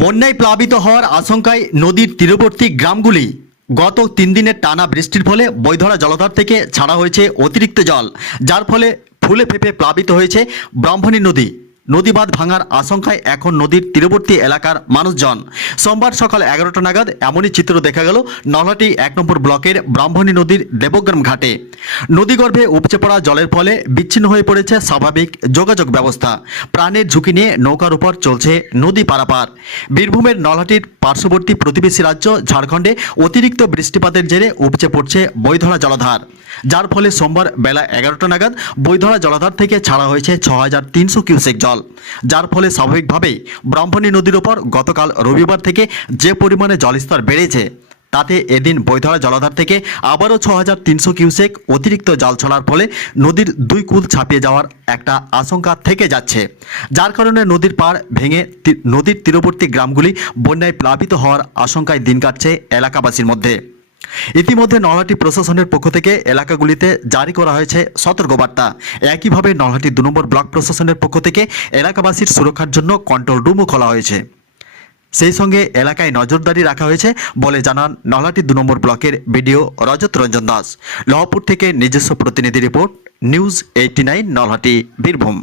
বন্যায় প্লাবিত হওয়ার আশঙ্কায় নদীর তীরবর্তী গ্রামগুলি গত তিন দিনের টানা বৃষ্টির ফলে বৈধরা জলাধার থেকে ছাড়া হয়েছে অতিরিক্ত জল, যার ফলে ফুলে ফেঁপে প্লাবিত হয়েছে ব্রাহ্মণী নদী। নদী বাঁধ ভাঙার আশঙ্কায় এখন নদীর তীরবর্তী এলাকার মানুষজন। সোমবার সকাল এগারোটা নাগাদ এমনই চিত্র দেখা গেল নলহাটি এক নম্বর ব্লকের ব্রাহ্মণী নদীর দেবগ্রাম ঘাটে। নদীগর্ভে উপচে পড়া জলের ফলে বিচ্ছিন্ন হয়ে পড়েছে স্বাভাবিক যোগাযোগ ব্যবস্থা। প্রাণের ঝুঁকি নিয়ে নৌকার উপর চলছে নদী পারাপার। বীরভূমের নলহাটির পার্শ্ববর্তী প্রতিবেশী রাজ্য ঝাড়খণ্ডে অতিরিক্ত বৃষ্টিপাতের জেরে উপচে পড়ছে বৈধরা জলাধার। যার ফলে সোমবার বেলা এগারোটা নাগাদ বৈধরা জলাধার থেকে ছাড়া হয়েছে ছ হাজার তিনশো কিউসেক জল। যার ফলে স্বাভাবিকভাবেই ব্রাহ্মণী নদীর ওপর গতকাল রবিবার থেকে যে পরিমাণে জলস্তর বেড়েছে, তাতে এদিন বৈধরা জলাধার থেকে আবারও ছ হাজার তিনশো কিউসেক অতিরিক্ত জল ছড়ার ফলে নদীর দুই কুল ছাপিয়ে যাওয়ার একটা আশঙ্কা থেকে যাচ্ছে। যার কারণে নদীর পাড় ভেঙে নদীর তীরবর্তী গ্রামগুলি বন্যায় প্লাবিত হওয়ার আশঙ্কায় দিন কাটছে এলাকাবাসীর মধ্যে। ইতিমধ্যে নলহাটি প্রশাসনের পক্ষ থেকে এলাকাগুলিতে জারি করা হয়েছে সতর্কবার্তা। একইভাবে নলহাটি দু নম্বর ব্লক প্রশাসনের পক্ষ থেকে এলাকাবাসীর সুরক্ষার জন্য কন্ট্রোল রুমও খোলা হয়েছে। সেই সঙ্গে এলাকায় নজরদারি রাখা হয়েছে বলে জানান নলহাটি দু নম্বর ব্লকের বিডিও রজত রঞ্জন দাস। লহপুর থেকে নিজস্ব প্রতিনিধি report, news eighty nine, Nalhati, Birbhum.